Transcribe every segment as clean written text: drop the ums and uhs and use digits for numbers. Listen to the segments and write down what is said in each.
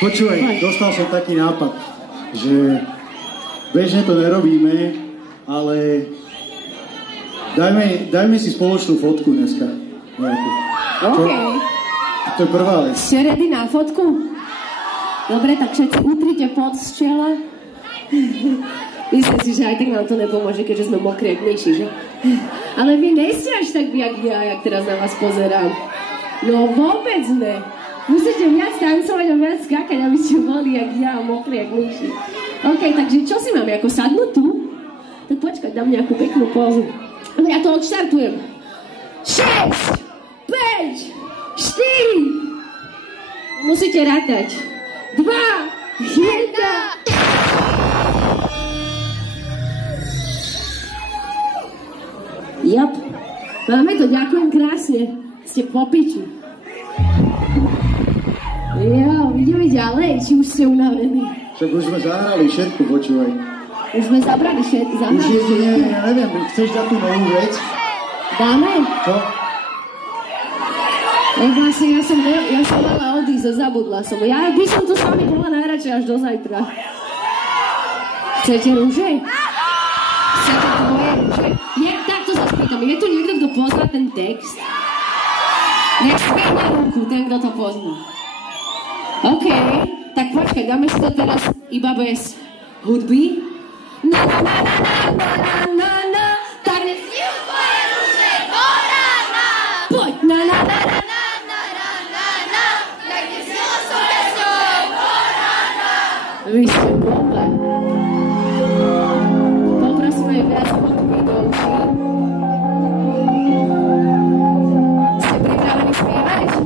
Počúvaj, dostal som taký nápad, že bežne to nerobíme, ale dajme si spoločnú fotku dneska. OK. To je prvá vec. Ste ready na fotku? Dobre, tak všetci utrite pot z čela. Myslím si, že aj tak nám to nepomôže, keďže sme mokrí jak myši, že? Ale vy nejste až tak jak ja, jak teraz na vás pozerám. No vôbec ne. Musíte viac tancovať a viac skákať, aby ste boli jak ja, mokrí jak myši. OK, takže čo si máme, ako sadnúť tu? Tak počkať, dám nejakú peknú pózu. Dobre, ja to odštartujem. 6, 5, 4. Musíte rátať. 2, 1. Jop. Máme to, ďakujem krásne. Ste po piči. Jo, ideme ďalej, či už ste unavení. Však už sme zahrali všetko, počúvaj. Už sme zabrali všetko, Už jedine, ja neviem, chceš dať tú novú vec? Dáme? Čo? Vlastne ja som mala odísť, zabudla som. Ja by som tu s vami bola najradšej až do zajtra. Chcete rúže? Chcete tvoje rúže? Takto sa spýtam, je tu niekto, kto pozná ten text? Nech spýtne ruku, ten, kto to pozná. OK, tak počkaj, dáme si to teraz iba bez hudby. Na, tak nech si tvoje rúže do rána. Poď, na, tak nech si som pesňou do rána. Vy ste bomba. Poprosíme viac hudby do uší. Ste pripravení spievať?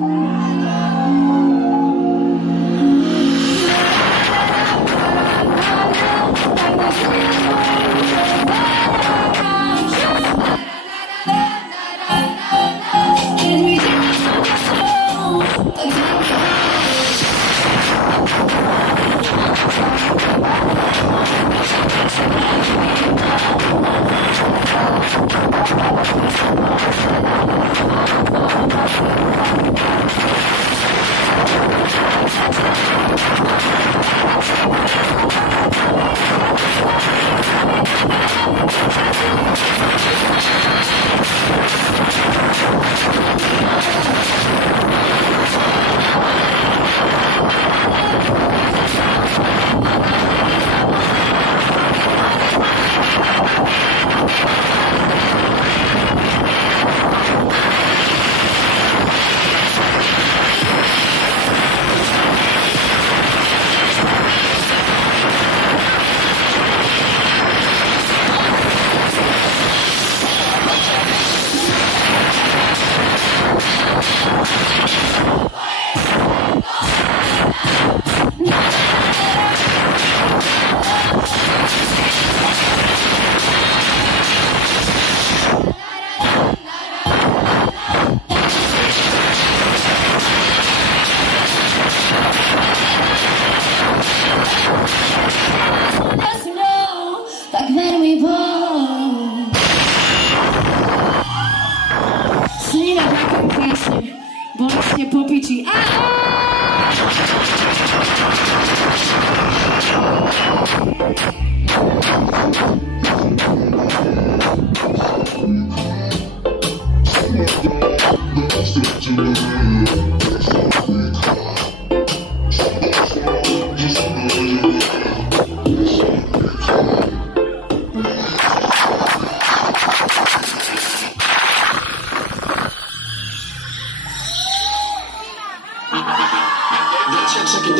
Check it,